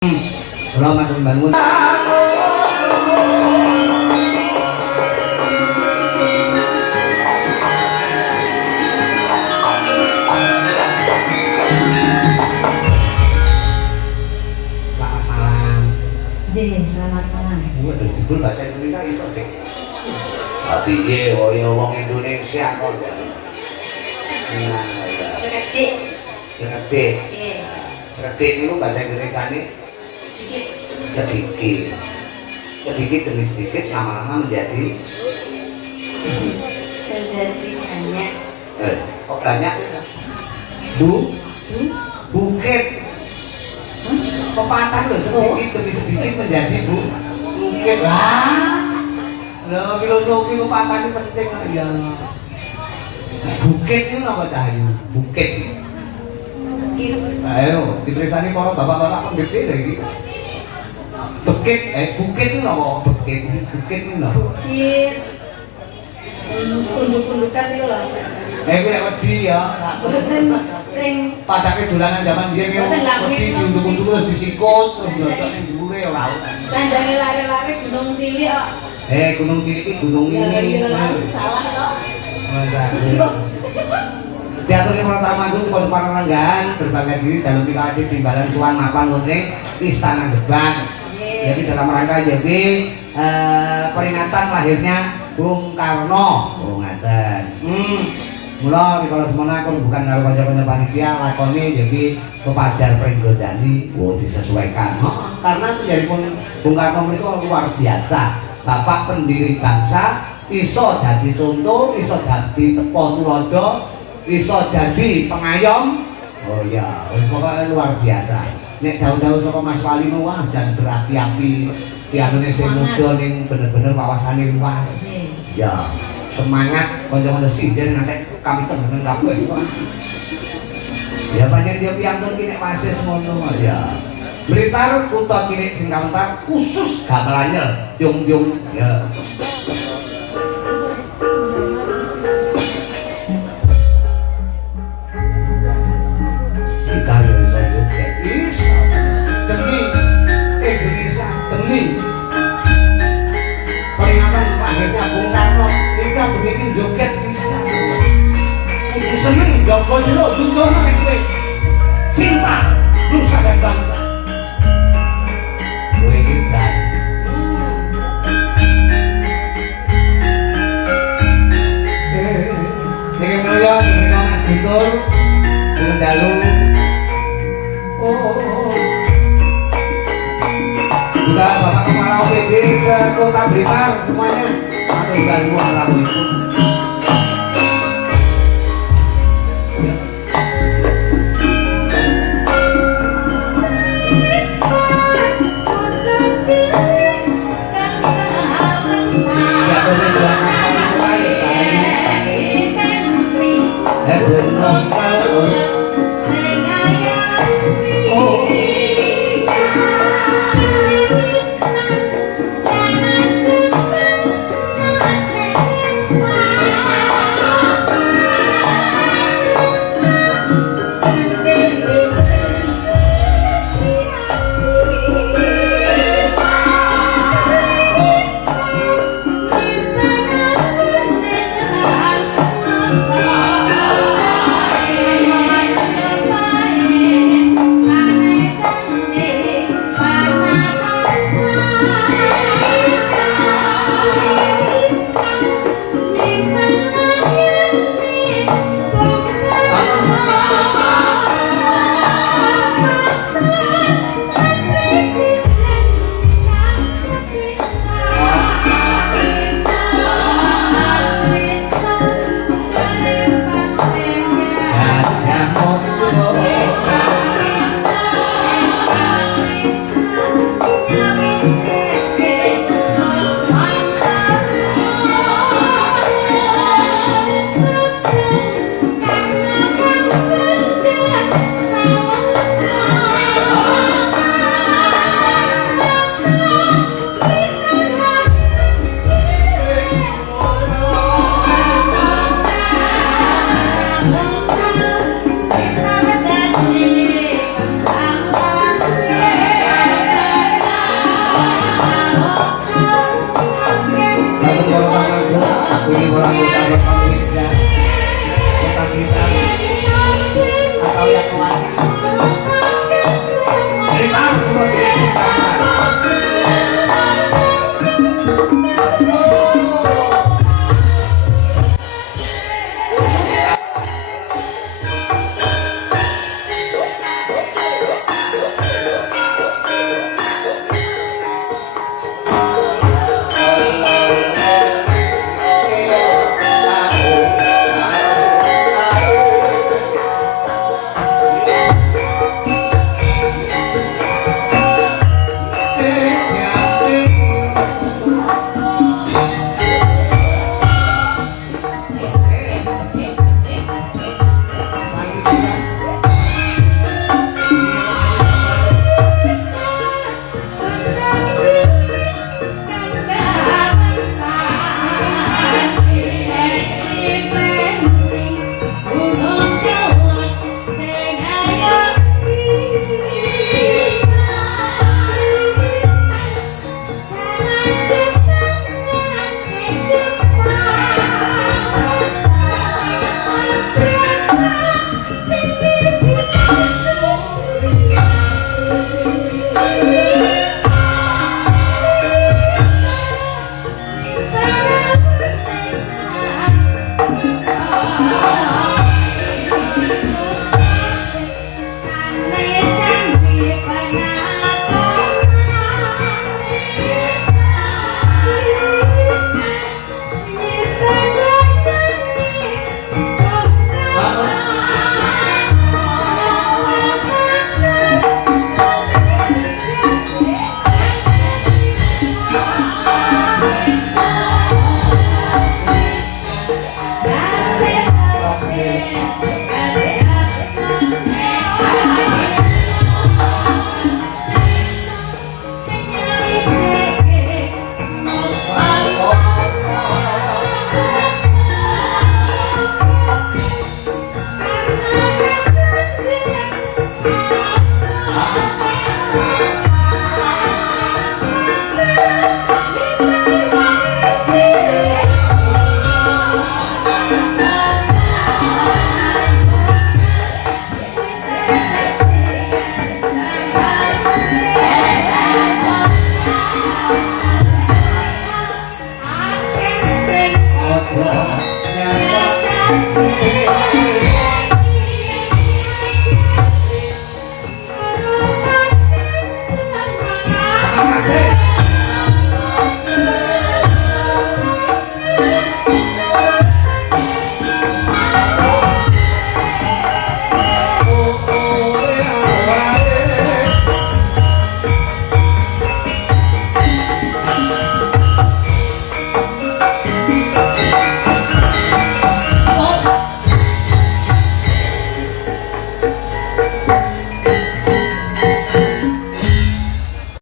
Kula matur nuwun. Selamat malam. Waduh, jebul bahasa Indonesia iso, Dik. Piye kaya wong Indonesia kok. Nah, Kecil. Sedikit. Iya. Sedikit niku bahasa Indonesiane Sedikit. sedikit. Sedikit demi sedikit lama-lama menjadi Banyak. kok banyak? Bukit. Pepatah loh, sedikit demi sedikit menjadi bukit. Lah filosofi pepatah ini penting ya. Bukit itu apa Cahayu? Bukit. Ayo, ditulisane para bapak-bapak penggede lho iki. Bukit, bukit itu apa? Bukit itu apa? Bukit. Punduk-pundukan itu loh. Kuwi lek wedi ya. Sing Padake dolanan zaman biyen yo wedi diunduk-unduk terus disikut terus ndodok ning dhuwure ora ono. sandange lari-lari gunung cilik kok. Gunung cilik iki gunung ini. Salah kok. Diaturke para tamu agung kepada para renggan berbagai diri dalam PKD Timbalan Suwan Mapan wonten Istana Gebang. Jadi dalam rangka jadi peringatan lahirnya Bung Karno. Oh ngaten. Mula kalau semono aku bukan karo kanca-kanca panitia lakoni jadi pepajar pringgodani disesuaikan. Karena penjaripun Bung Karno itu luar biasa. Bapak pendiri bangsa iso jadi contoh, iso jadi tepo tulodo, iso jadi pengayom. Oh iya, pokoknya luar biasa. Nek daun-daun saka Mas Wali wah jan berapi-api. Dianune sing muda ning bener-bener wawasane luas. Ya, semangat kanca-kanca sijen nanti kami temen kabeh. Ya pancen dia piantun ki nek wasis ngono ya. Blitar kutha cilik sing kawentar khusus gamelan yung-yung ya. Kita yo iso joget. Iso. Demi Indonesia, demi peringatan lahirnya Bung Karno, kita begini joget bisa. Kudu seneng jaga jero dundono nek kowe cinta nusa dan bangsa. Kowe iki jan. Niki mulya menika Mas Dikur sing dalu. Juga Bapak Kepala OPD se-Kota Blitar semuanya atau bantu alam itu. Putri